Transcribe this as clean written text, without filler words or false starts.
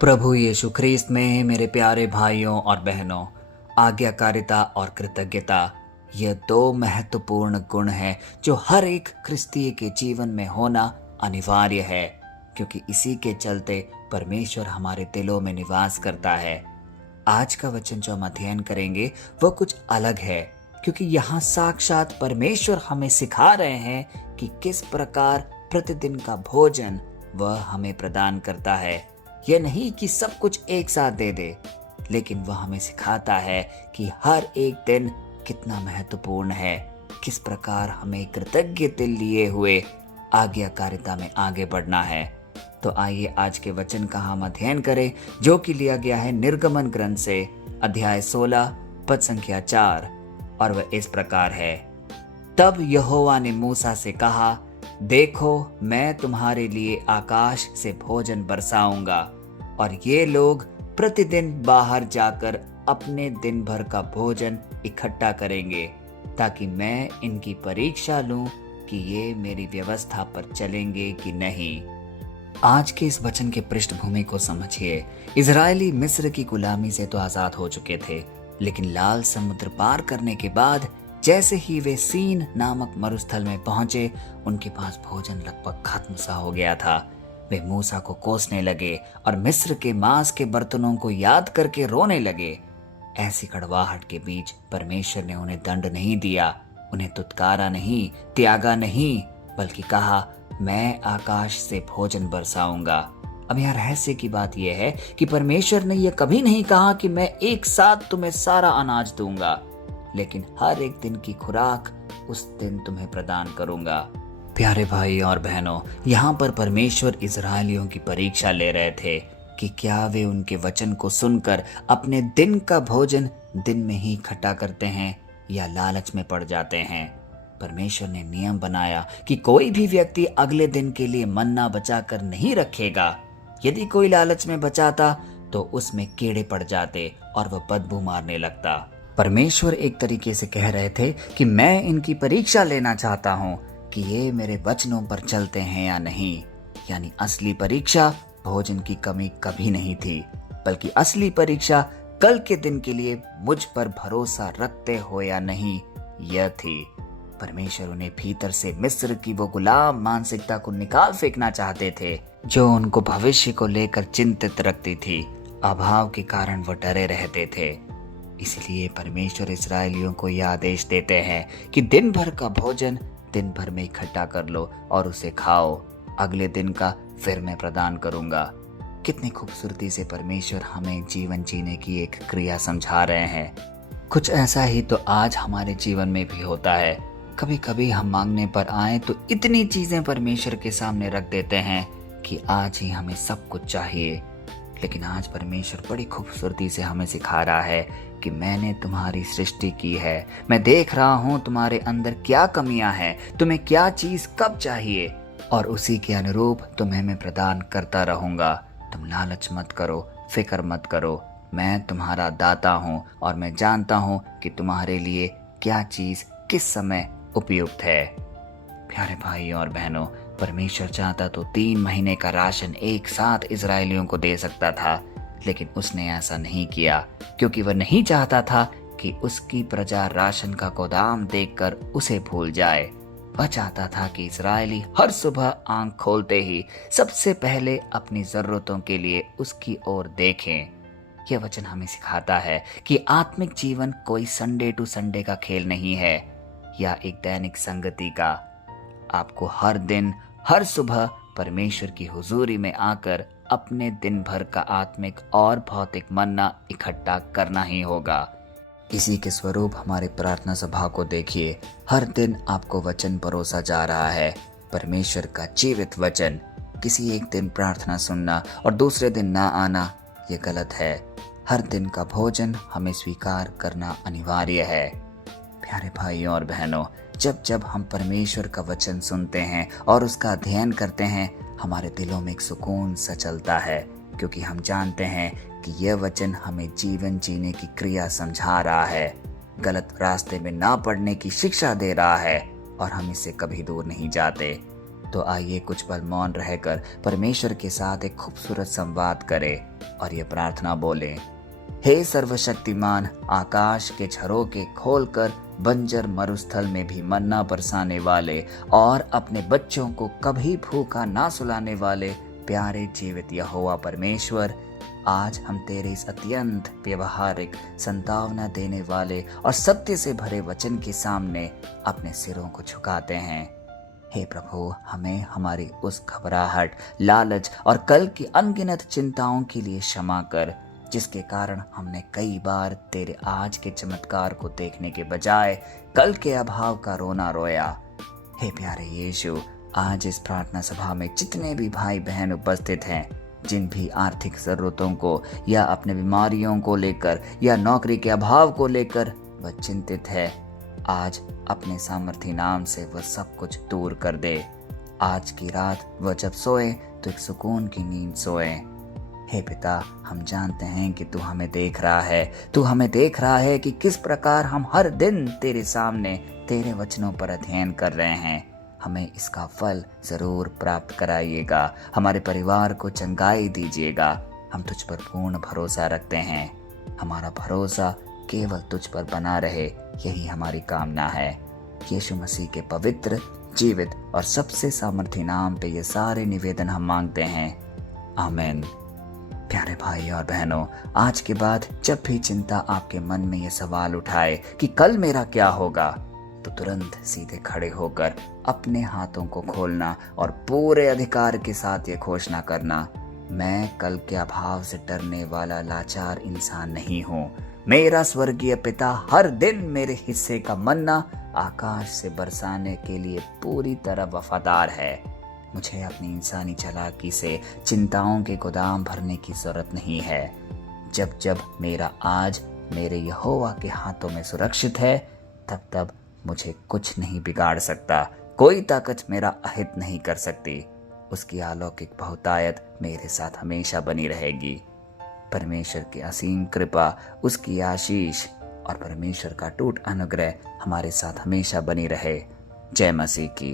प्रभु यीशु ख्रीस्त में मेरे प्यारे भाइयों और बहनों, आज्ञाकारिता और कृतज्ञता ये दो महत्वपूर्ण गुण हैं जो हर एक क्रिस्तीय के जीवन में होना अनिवार्य है, क्योंकि इसी के चलते परमेश्वर हमारे दिलों में निवास करता है। आज का वचन जो हम अध्ययन करेंगे वो कुछ अलग है, क्योंकि यहाँ साक्षात परमेश्वर हमें सिखा रहे हैं कि किस प्रकार प्रतिदिन का भोजन वह हमें प्रदान करता है। यह नहीं कि सब कुछ एक साथ दे दे, लेकिन वह हमें सिखाता है कि हर एक दिन कितना महत्वपूर्ण है, किस प्रकार हमें कृतज्ञ दिल लिए हुए आज्ञाकारिता में आगे बढ़ना है। तो आइए आज के वचन का हम अध्ययन करें, जो कि लिया गया है निर्गमन ग्रंथ से, अध्याय 16 पद संख्या 4, और वह इस प्रकार है। तब यहोवा ने मूसा से कहा, देखो मैं तुम्हारे लिए आकाश से भोजन बरसाऊंगा, और ये लोग प्रतिदिन बाहर जाकर अपने दिन भर का भोजन इकट्ठा करेंगे, ताकि मैं इनकी परीक्षा लूं कि ये मेरी व्यवस्था पर चलेंगे कि नहीं। आज के इस वचन के पृष्ठभूमि को समझिए। इजरायली मिस्र की गुलामी से तो आजाद हो चुके थे, लेकिन लाल समुद्र पार करने के बाद जैसे ही वे सीन नामक मरुस्थल में पहुंचे, उनके पास भोजन लगभग खत्म सा हो गया था। वे मूसा को कोसने लगे और मिस्र के मांस के बर्तनों को याद करके रोने लगे। ऐसी कड़वाहट के बीच परमेश्वर ने उन्हें दंड नहीं दिया, उन्हें तुतकारा नहीं, त्यागा नहीं, बल्कि कहा, मैं आकाश से भोजन बरसाऊंगा। अब यहाँ रहस्य की बात यह है कि परमेश्वर ने यह कभी नहीं कहा कि मैं एक साथ तुम्हें सारा अनाज दूंगा, लेकिन हर एक दिन की खुराक उस दिन तुम्हें प्रदान करूंगा। प्यारे भाई और बहनों, यहाँ पर परमेश्वर इजरायलियों की परीक्षा ले रहे थे कि क्या वे उनके वचन को सुनकर अपने दिन का भोजन दिन में ही इकट्ठा करते हैं या लालच में पड़ जाते हैं। परमेश्वर ने नियम बनाया कि कोई भी व्यक्ति अगले दिन के लिए मन्ना बचा कर नहीं रखेगा। यदि कोई लालच में बचाता तो उसमें कीड़े पड़ जाते और वह बदबू मारने लगता। परमेश्वर एक तरीके से कह रहे थे कि मैं इनकी परीक्षा लेना चाहता हूँ कि ये मेरे वचनों पर चलते हैं या नहीं। यानी असली परीक्षा भोजन की कमी कभी नहीं थी, बल्कि असली परीक्षा कल के दिन के लिए मुझ पर भरोसा रखते हो या नहीं, यह थी। परमेश्वर उन्हें भीतर से मिस्र की वो गुलाम मानसिकता को निकाल फेंकना चाहते थे, जो उनको भविष्य को लेकर चिंतित रखती थी। अभाव के कारण वो डरे रहते थे। इसलिए परमेश्वर इस्राएलियों को यह आदेश देते हैं कि दिन भर का भोजन दिन भर में इकट्ठा कर लो और उसे खाओ, अगले दिन का फिर मैं प्रदान करूंगा। कितनी खूबसूरती से परमेश्वर हमें जीवन जीने की एक क्रिया समझा रहे हैं। कुछ ऐसा ही तो आज हमारे जीवन में भी होता है। कभी कभी हम मांगने पर आए तो इतनी चीजें परमेश्वर के सामने रख देते हैं कि आज ही हमें सब कुछ चाहिए, लेकिन आज परमेश्वर बड़ी खूबसूरती से हमें सिखा रहा है कि मैंने तुम्हारी सृष्टि की है, मैं देख रहा हूँ तुम्हारे अंदर क्या कमियां हैं, तुम्हें क्या चीज कब चाहिए, और उसी के अनुरूप तुम्हें मैं प्रदान करता रहूंगा। तुम लालच मत करो, फिक्र मत करो, मैं तुम्हारा दाता हूँ और मैं जानता हूँ कि तुम्हारे लिए क्या चीज किस समय उपयुक्त है। प्यारे भाई और बहनों, परमेश्वर चाहता तो 3 महीने का राशन एक साथ इजरायलियों को दे सकता था, लेकिन उसने ऐसा नहीं किया, क्योंकि वह नहीं चाहता था कि उसकी प्रजा राशन का गोदाम देखकर उसे भूल जाए। वह चाहता था कि इजरायली हर सुबह आंख खोलते ही सबसे पहले अपनी जरूरतों के लिए उसकी ओर देखें। यह वचन हमें सिखाता है कि आत्मिक जीवन कोई संडे टू संडे का खेल नहीं है या एक दैनिक संगति का। आपको हर दिन हर सुबह परमेश्वर की हुजूरी में आकर अपने दिन भर का आत्मिक और भौतिक मन्ना इकट्ठा करना ही होगा। इसी के स्वरूप हमारे प्रार्थना सभा को देखिए। हर दिन आपको वचन परोसा जा रहा है, परमेश्वर का जीवित वचन। किसी एक दिन प्रार्थना सुनना और दूसरे दिन ना आना, ये गलत है। हर दिन का भोजन हमें स्वीकार करना अनिवार्य है। प्यारे भाइयों और बहनों, जब जब हम परमेश्वर का वचन सुनते हैं और उसका अध्ययन करते हैं, हमारे दिलों में एक सुकून सा चलता है, क्योंकि हम जानते हैं कि यह वचन हमें जीवन जीने की क्रिया समझा रहा है, गलत रास्ते में ना पड़ने की शिक्षा दे रहा है, और हम इससे कभी दूर नहीं जाते। तो आइए कुछ पल मौन रहकर परमेश्वर के साथ एक खूबसूरत संवाद करें और ये प्रार्थना बोलें। हे सर्वशक्तिमान, आकाश के झरोखे खोलकर बंजर मरुस्थल में भी मन्ना बरसाने वाले और अपने बच्चों को कभी भूखा ना सुलाने वाले प्यारे जीवित यहोवा परमेश्वर, आज हम तेरे इस अत्यंत व्यवहारिक, संतावना देने वाले और सत्य से भरे वचन के सामने अपने सिरों को झुकाते हैं। हे प्रभु, हमें हमारी उस घबराहट, लालच और कल की अनगिनत चिंताओं के लिए क्षमा कर, जिसके कारण हमने कई बार तेरे आज के चमत्कार को देखने के बजाय कल के अभाव का रोना रोया। हे प्यारे यीशु, आज इस प्रार्थना सभा में जितने भी भाई बहन उपस्थित हैं, जिन भी आर्थिक जरूरतों को या अपने बीमारियों को लेकर या नौकरी के अभाव को लेकर वह चिंतित है, आज अपने सामर्थी नाम से वह सब कुछ दूर कर दे। आज की रात वह जब सोए तो एक सुकून की नींद सोए। हे पिता, हम जानते हैं कि तू हमें देख रहा है। तू हमें देख रहा है कि किस प्रकार हम हर दिन तेरे सामने तेरे वचनों पर अध्ययन कर रहे हैं। हमें इसका फल जरूर प्राप्त कराइएगा। हमारे परिवार को चंगाई दीजिएगा। हम तुझ पर पूर्ण भरोसा रखते हैं। हमारा भरोसा केवल तुझ पर बना रहे, यही हमारी कामना है। यीशु मसीह के पवित्र, जीवित और सबसे सामर्थी नाम पे ये सारे निवेदन हम मांगते हैं। आमीन। प्यारे भाई और बहनों, आज के बाद जब भी चिंता आपके मन में ये सवाल उठाए कि कल मेरा क्या होगा, तो तुरंत सीधे खड़े होकर अपने हाथों को खोलना और पूरे अधिकार के साथ ये घोषणा करना, मैं कल के अभाव से डरने वाला लाचार इंसान नहीं हूँ। मेरा स्वर्गीय पिता हर दिन मेरे हिस्से का मन्ना आकाश से बरसाने के लिए पूरी तरह वफादार है। मुझे अपनी इंसानी चालाकी से चिंताओं के गोदाम भरने की जरूरत नहीं है। जब जब मेरा आज मेरे यहोवा के हाथों में सुरक्षित है, तब तब मुझे कुछ नहीं बिगाड़ सकता। कोई ताकत मेरा अहित नहीं कर सकती। उसकी अलौकिक बहुतायत मेरे साथ हमेशा बनी रहेगी। परमेश्वर की असीम कृपा, उसकी आशीष और परमेश्वर का टूट अनुग्रह हमारे साथ हमेशा बनी रहे। जय मसीह की।